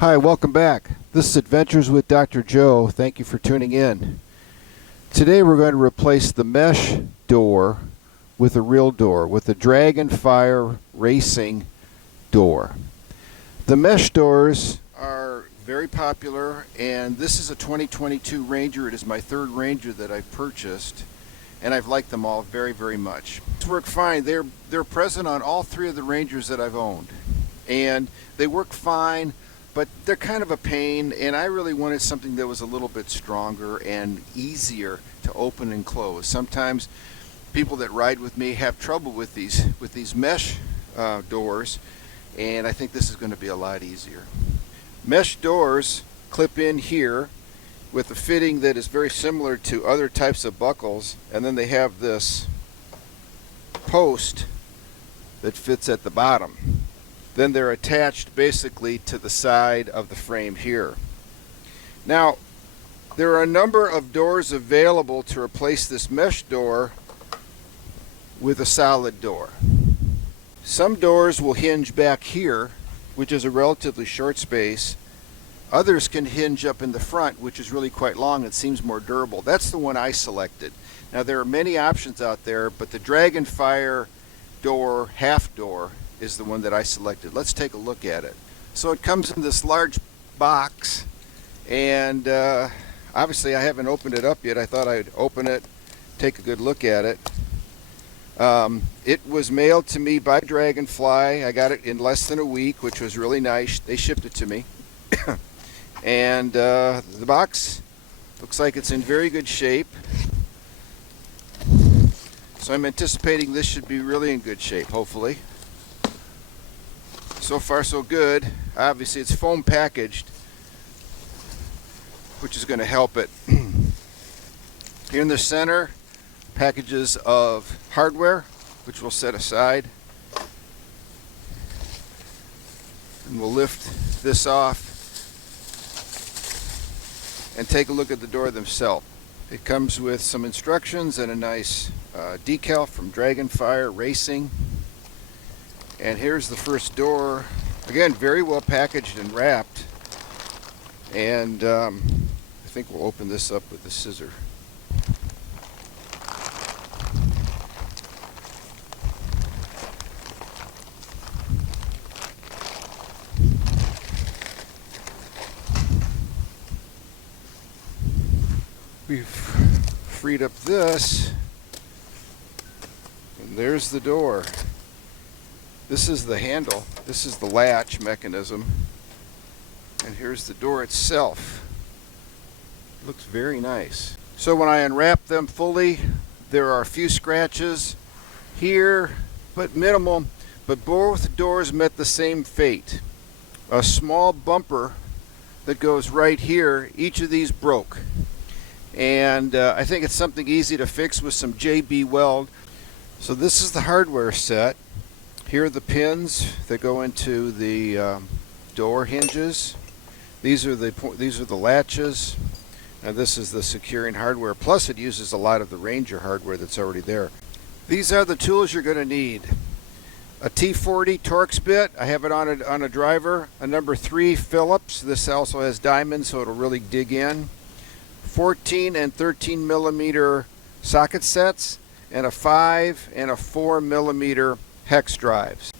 Hi, welcome back. This is Adventures with Dr. Joe. Thank you for tuning in. Today we're going to replace the mesh door with a real door, with the Dragonfire racing door. The mesh doors are very popular, and this is a 2022 Ranger. It is my third Ranger that I've purchased, and I've liked them all very, very much. It's worked fine. They're present on all three of the Rangers that I've owned, and they work fine. But they're kind of a pain, and I really wanted something that was a little bit stronger and easier to open and close. Sometimes people that ride with me have trouble with these mesh doors, and I think this is going to be a lot easier. Mesh doors clip in here with a fitting that is very similar to other types of buckles, and then they have this post that fits at the bottom. Then they're attached basically to the side of the frame here. Now, there are a number of doors available to replace this mesh door with a solid door. Some doors will hinge back here, which is a relatively short space. Others can hinge up in the front, which is really quite long and seems more durable. That's the one I selected. Now, there are many options out there, but the Dragonfire door, half door, is the one that I selected. Let's take a look at it. So it comes in this large box, and obviously I haven't opened it up yet. I thought I'd open it, take a good look at it. It was mailed to me by Dragonfly. I got it in less than a week, which was really nice. They shipped it to me. And the box looks like it's in very good shape. So I'm anticipating this should be really in good shape, hopefully. So far so good. Obviously it's foam packaged, which is going to help it. Here in the center, packages of hardware, which we'll set aside. And we'll lift this off and take a look at the door themselves. It comes with some instructions and a nice decal from Dragonfire Racing. And here's the first door. Again, very well packaged and wrapped. And I think we'll open this up with the scissor. We've freed up this, and there's the door. This is the handle, this is the latch mechanism, and here's the door itself. It looks very nice. So when I unwrap them fully, there are a few scratches here, but minimal, but both doors met the same fate. A small bumper that goes right here, each of these broke. And I think it's something easy to fix with some JB weld. So this is the hardware set. Here are the pins that go into the door hinges. These are the latches, and this is the securing hardware. Plus, it uses a lot of the Ranger hardware that's already there. These are the tools you're going to need: a T40 Torx bit. I have it on a driver. A number 3 Phillips. This also has diamonds, so it'll really dig in. 14 and 13 millimeter socket sets, and a 5 and a 4 millimeter hex drives.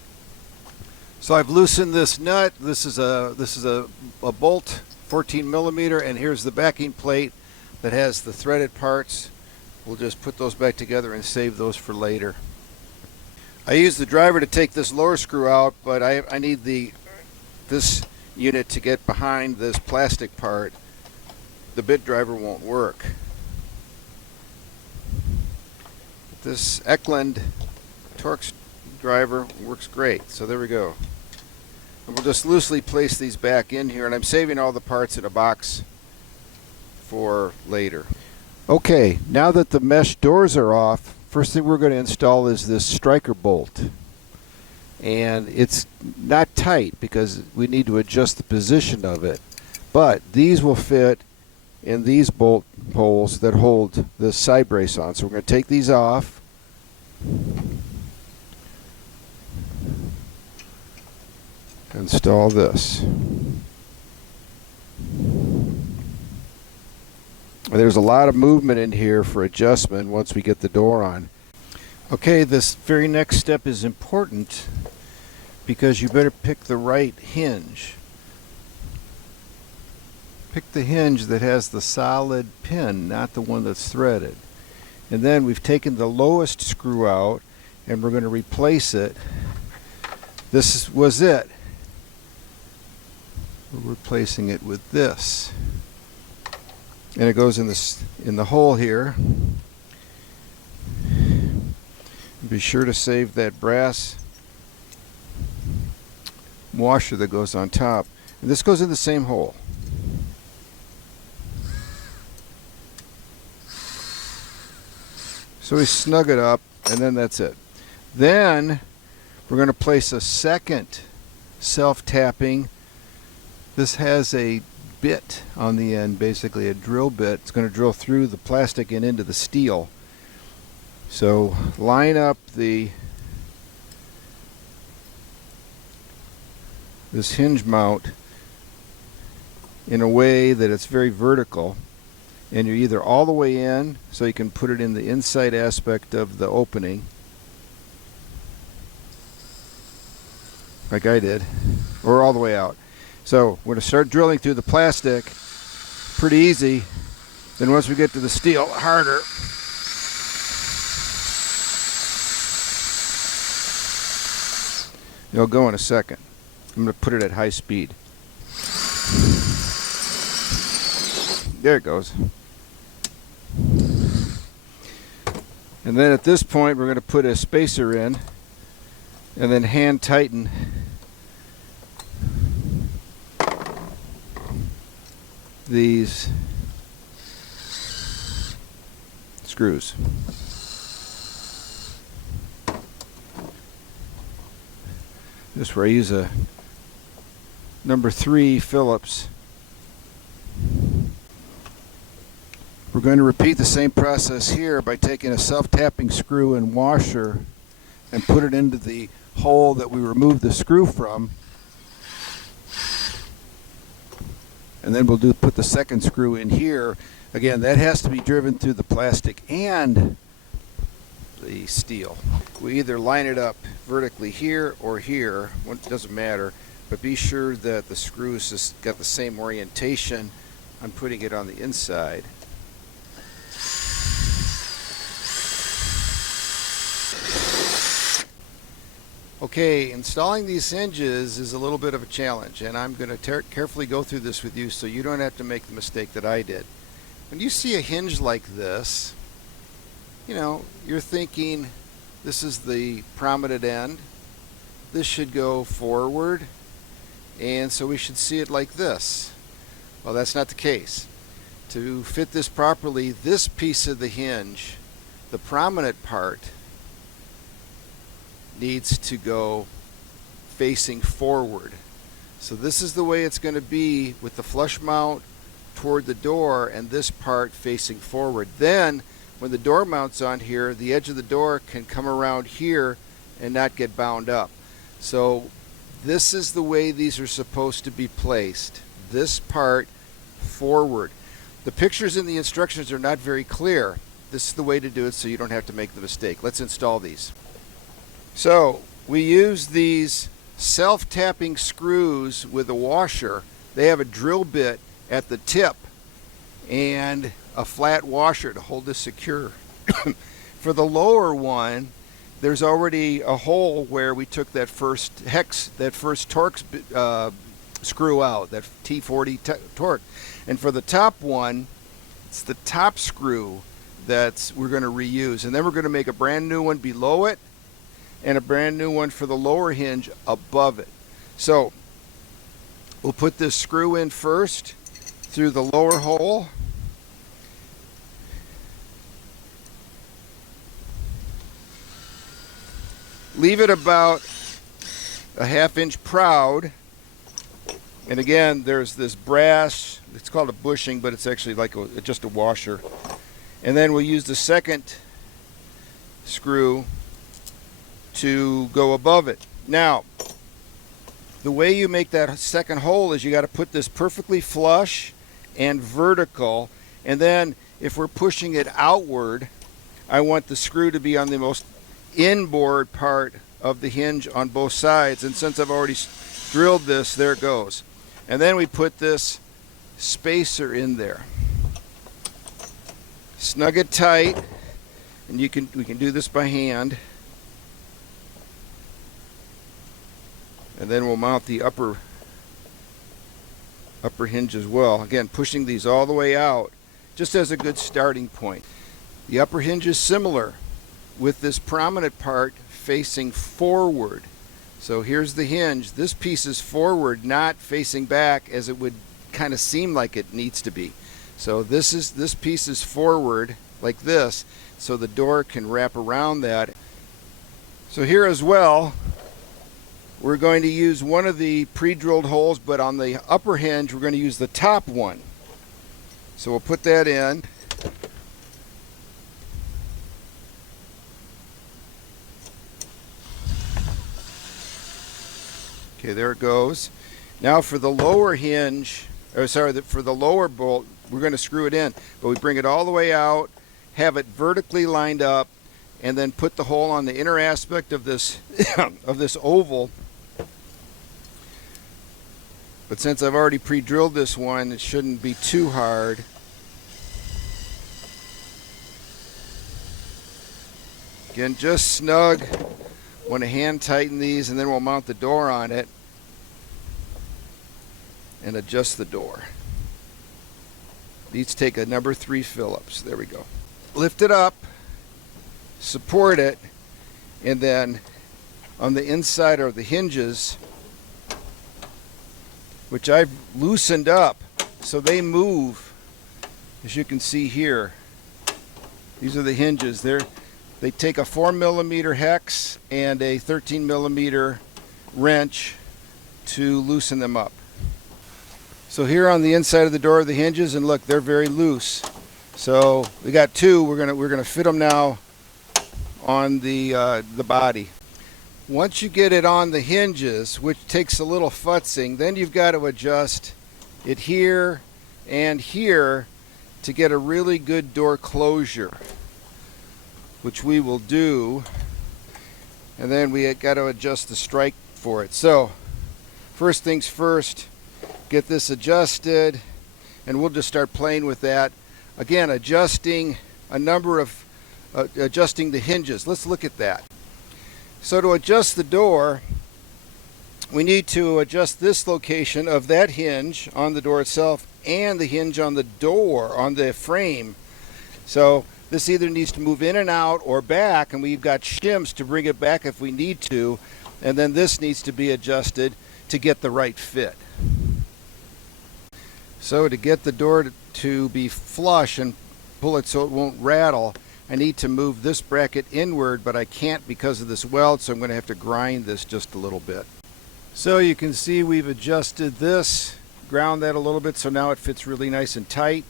So I've loosened this nut. This is a bolt, 14 millimeter, and here's the backing plate that has the threaded parts. We'll just put those back together and save those for later. I used the driver to take this lower screw out, but I need this unit to get behind this plastic part. The bit driver won't work. This Eklund Torx driver works great. So there we go. And we'll just loosely place these back in here, and I'm saving all the parts in a box for later. Okay, now that the mesh doors are off, first thing we're going to install is this striker bolt. And it's not tight because we need to adjust the position of it, but these will fit in these bolt holes that hold the side brace on. So we're going to take these off. Install this. There's a lot of movement in here for adjustment once we get the door on. Okay, this very next step is important because you better pick the right hinge. Pick the hinge that has the solid pin, not the one that's threaded. And then we've taken the lowest screw out and we're going to replace it. This was it. We're replacing it with this. And it goes in the hole here. Be sure to save that brass washer that goes on top. And this goes in the same hole. So we snug it up, and then that's it. Then we're going to place a second self-tapping. This has a bit on the end, basically a drill bit. It's going to drill through the plastic and into the steel. So line up this hinge mount in a way that it's very vertical, and you're either all the way in so you can put it in the inside aspect of the opening like I did, or all the way out. So we're going to start drilling through the plastic, pretty easy. Then once we get to the steel, harder. It'll go in a second. I'm going to put it at high speed. There it goes. And then at this point we're going to put a spacer in and then hand tighten these screws. This is where I use a number 3 Phillips. We're going to repeat the same process here by taking a self-tapping screw and washer and put it into the hole that we removed the screw from. And then we'll put the second screw in here. Again, that has to be driven through the plastic and the steel. We either line it up vertically here or here, it doesn't matter, but be sure that the screws just got the same orientation. I'm putting it on the inside. Okay, installing these hinges is a little bit of a challenge, and I'm going to carefully go through this with you so you don't have to make the mistake that I did. When you see a hinge like this, you know, you're thinking this is the prominent end. This should go forward, and so we should see it like this. Well, that's not the case. To fit this properly, this piece of the hinge, the prominent part, needs to go facing forward. So this is the way it's going to be with the flush mount toward the door and this part facing forward. Then when the door mounts on here, the edge of the door can come around here and not get bound up. So this is the way these are supposed to be placed. This part forward. The pictures in the instructions are not very clear. This is the way to do it so you don't have to make the mistake. Let's install these. So we use these self-tapping screws with a washer. They have a drill bit at the tip and a flat washer to hold this secure. For the lower one, there's already a hole where we took that first Torx screw out, that T40 Torx. And for the top one, it's the top screw that we're going to reuse. And then we're going to make a brand new one below it and a brand new one for the lower hinge above it. So we'll put this screw in first through the lower hole. Leave it about a ½ inch proud. And again, there's this brass, it's called a bushing, but it's actually like just a washer. And then we'll use the second screw to go above it. Now, the way you make that second hole is you got to put this perfectly flush and vertical, And then if we're pushing it outward, I want the screw to be on the most inboard part of the hinge on both sides. And since I've already drilled this, there it goes. And then we put this spacer in there. Snug it tight, and we can do this by hand. And then we'll mount the upper hinge as well. Again, pushing these all the way out just as a good starting point. The upper hinge is similar, with this prominent part facing forward. So here's the hinge. This piece is forward, not facing back as it would kind of seem like it needs to be. So this piece is forward like this, so the door can wrap around that. So here as well, we're going to use one of the pre-drilled holes, but on the upper hinge we're going to use the top one. So we'll put that in. Okay, there it goes. Now for the lower hinge, for the lower bolt, we're going to screw it in, but we bring it all the way out, have it vertically lined up, and then put the hole on the inner aspect of this of this oval. But since I've already pre-drilled this one, it shouldn't be too hard. Again, just snug. Want to hand tighten these, and then we'll mount the door on it and adjust the door. These take a number 3 Phillips. There we go. Lift it up, support it, and then on the inside are the hinges, which I've loosened up so they move. As you can see here, these are the hinges. They take a 4mm hex and a 13mm wrench to loosen them up. So here on the inside of the door are the hinges, and look, they're very loose. So we got 2. We're gonna fit them now on the body. Once you get it on the hinges, which takes a little futzing, then you've got to adjust it here and here to get a really good door closure, which we will do. And then we got to adjust the strike for it. So first things first, get this adjusted, and we'll just start playing with that. Again, adjusting adjusting the hinges. Let's look at that. So to adjust the door, we need to adjust this location of that hinge on the door itself and the hinge on the door, on the frame. So this either needs to move in and out or back, and we've got shims to bring it back if we need to. And then this needs to be adjusted to get the right fit. So to get the door to be flush and pull it so it won't rattle, I need to move this bracket inward, but I can't because of this weld, so I'm going to have to grind this just a little bit. So you can see we've adjusted this, ground that a little bit, so now it fits really nice and tight.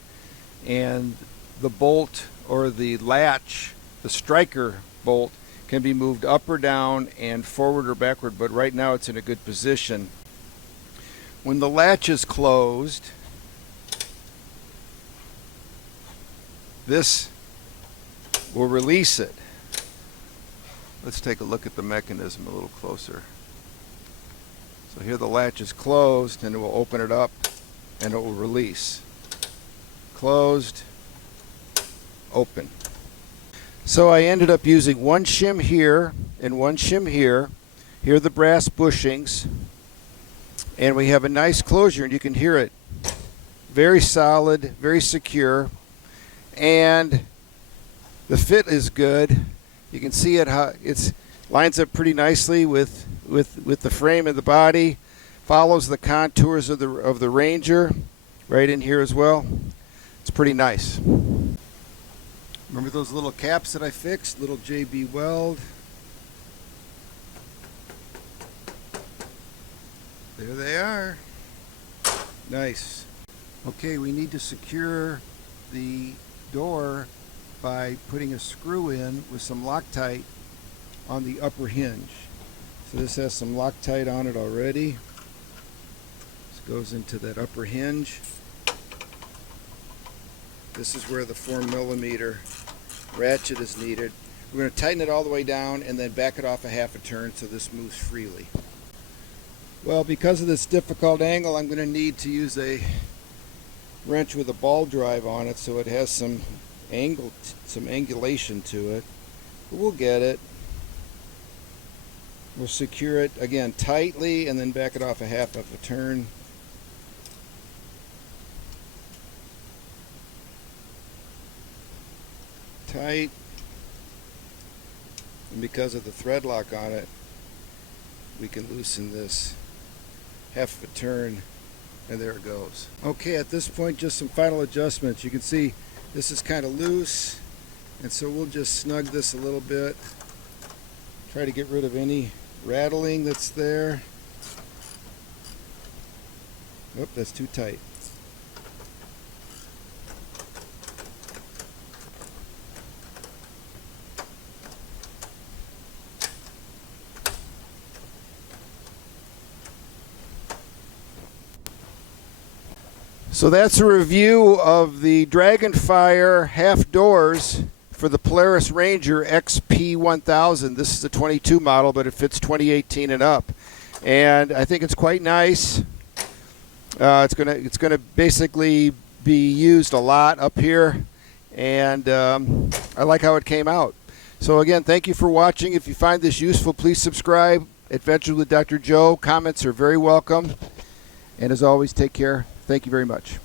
And the bolt or the latch, the striker bolt, can be moved up or down and forward or backward, but right now it's in a good position. When the latch is closed, this will release it. Let's take a look at the mechanism a little closer. So here the latch is closed, and it will open it up and it will release. Closed, open. So I ended up using one shim here and one shim here. Here are the brass bushings, and we have a nice closure, and you can hear it. Very solid, very secure, and the fit is good. You can see it, how it lines up pretty nicely with the frame and the body. Follows the contours of the Ranger right in here as well. It's pretty nice. Remember those little caps that I fixed? Little JB Weld. There they are. Nice. Okay, we need to secure the door by putting a screw in with some Loctite on the upper hinge. So this has some Loctite on it already. This goes into that upper hinge. This is where the 4mm ratchet is needed. We're going to tighten it all the way down and then back it off a half a turn so this moves freely. Well, because of this difficult angle, I'm going to need to use a wrench with a ball drive on it so it has some angulation to it. But we'll get it. We'll secure it again tightly and then back it off a half of a turn. Tight. And because of the thread lock on it, we can loosen this half of a turn, and there it goes. Okay, at this point, just some final adjustments. You can see this is kind of loose, and so we'll just snug this a little bit. Try to get rid of any rattling that's there. Oh, that's too tight. So that's a review of the Dragonfire half doors for the Polaris Ranger XP1000. This is a 22 model, but it fits 2018 and up, and I think it's quite nice. It's gonna basically be used a lot up here, and I like how it came out. So again, thank you for watching. If you find this useful, please subscribe. Adventures with Dr. Joe. Comments are very welcome, and as always, take care. Thank you very much.